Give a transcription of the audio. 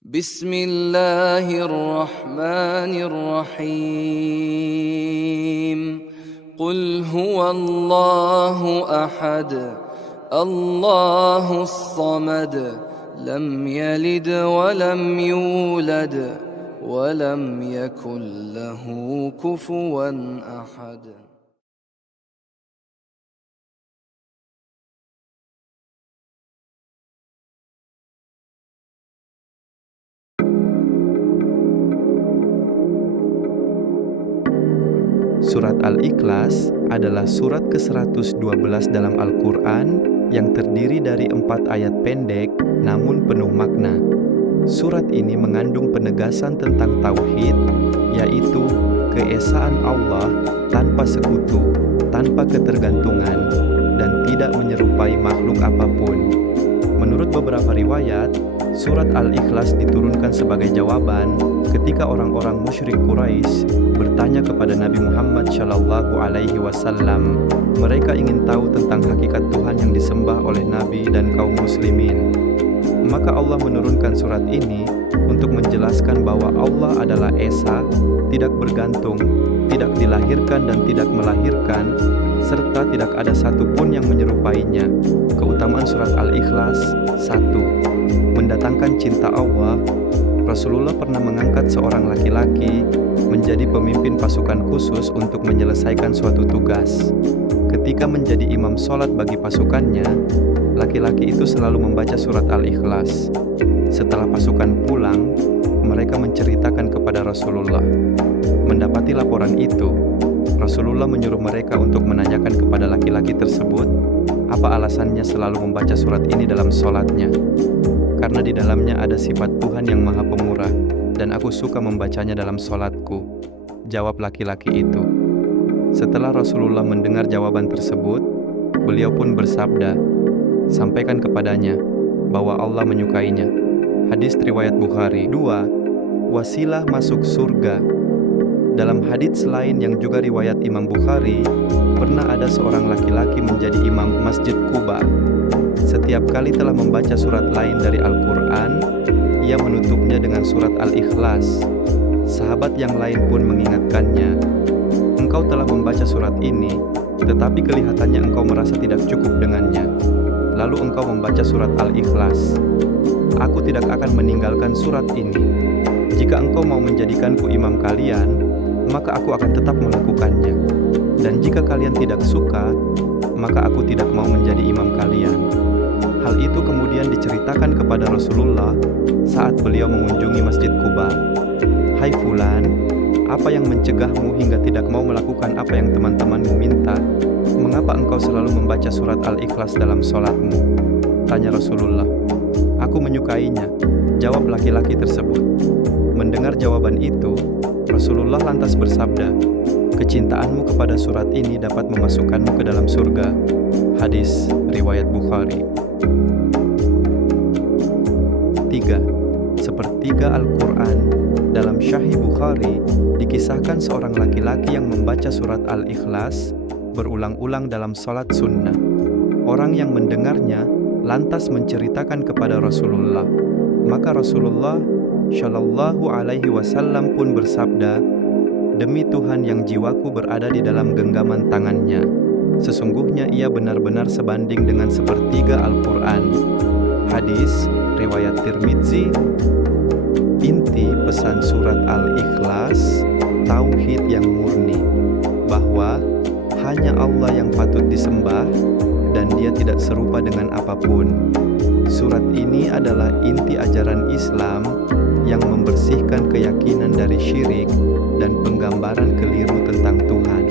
Bismillahirrahmanirrahim. Qul huwallahu ahad, Allahus samad, lam yalid wa lam yulad, wa lam yakul lahu kufuwan ahad. Surat Al-Ikhlas adalah surat ke-112 dalam Al-Quran yang terdiri dari 4 ayat pendek namun penuh makna. Surat ini mengandung penegasan tentang tauhid, yaitu keesaan Allah tanpa sekutu, tanpa ketergantungan, dan tidak menyerupai makhluk apapun. Menurut beberapa riwayat, surat Al-Ikhlas diturunkan sebagai jawaban ketika orang-orang musyrik Quraisy bertanya kepada Nabi Muhammad SAW. Mereka ingin tahu tentang hakikat Tuhan yang disembah oleh Nabi dan kaum muslimin. Maka Allah menurunkan surat ini untuk menjelaskan bahwa Allah adalah Esa, tidak bergantung, tidak dilahirkan dan tidak melahirkan, serta tidak ada satupun yang menyerupainya. Keutamaan surat Al-Ikhlas: 1. Mendatangkan cinta Allah. Rasulullah pernah mengangkat seorang laki-laki menjadi pemimpin pasukan khusus untuk menyelesaikan suatu tugas. Ketika menjadi imam sholat bagi pasukannya, laki-laki itu selalu membaca surat Al-Ikhlas. Setelah pasukan pulang, mereka menceritakan kepada Rasulullah. Mendapati laporan itu, Rasulullah menyuruh mereka untuk menanyakan kepada laki-laki tersebut apa alasannya selalu membaca surat ini dalam sholatnya. Karena di dalamnya ada sifat Tuhan yang Maha Pemurah, dan aku suka membacanya dalam sholatku, jawab laki-laki itu. Setelah Rasulullah mendengar jawaban tersebut, beliau pun bersabda, sampaikan kepadanya bahwa Allah menyukainya. Hadis riwayat Bukhari. 2. Wasilah masuk surga. Dalam hadits lain yang juga riwayat Imam Bukhari, pernah ada seorang laki-laki menjadi imam Masjid Quba. Setiap kali telah membaca surat lain dari Al-Quran, ia menutupnya dengan surat Al-Ikhlas. Sahabat yang lain pun mengingatkannya, engkau telah membaca surat ini, tetapi kelihatannya engkau merasa tidak cukup dengannya. Lalu engkau membaca surat Al-Ikhlas. Aku tidak akan meninggalkan surat ini. Jika engkau mau menjadikanku imam kalian, maka aku akan tetap melakukannya. Dan jika kalian tidak suka, maka aku tidak mau menjadi imam kalian. Hal itu kemudian diceritakan kepada Rasulullah saat beliau mengunjungi Masjid Quba. Hai Fulan, apa yang mencegahmu hingga tidak mau melakukan apa yang teman-temanmu minta? Mengapa engkau selalu membaca surat Al-Ikhlas dalam sholatmu? Tanya Rasulullah. Aku menyukainya, jawab laki-laki tersebut. Mendengar jawaban itu, Rasulullah lantas bersabda, kecintaanmu kepada surat ini dapat memasukkanmu ke dalam surga. Hadis riwayat Bukhari. 3. Sepertiga Al-Quran. Dalam Sahih Bukhari, dikisahkan seorang laki-laki yang membaca surat Al-Ikhlas berulang-ulang dalam sholat sunnah. Orang yang mendengarnya lantas menceritakan kepada Rasulullah. Maka Rasulullah Shallallahu Alaihi Wasallam pun bersabda, demi Tuhan yang jiwaku berada di dalam genggaman tangannya, sesungguhnya ia benar-benar sebanding dengan sepertiga Al-Quran. Hadis riwayat Tirmidzi. Inti pesan surat Al-Ikhlas, tauhid yang murni, bahwa hanya Allah yang patut disembah dan Dia tidak serupa dengan apapun. Surat ini adalah inti ajaran Islam yang membersihkan keyakinan dari syirik dan penggambaran keliru tentang Tuhan.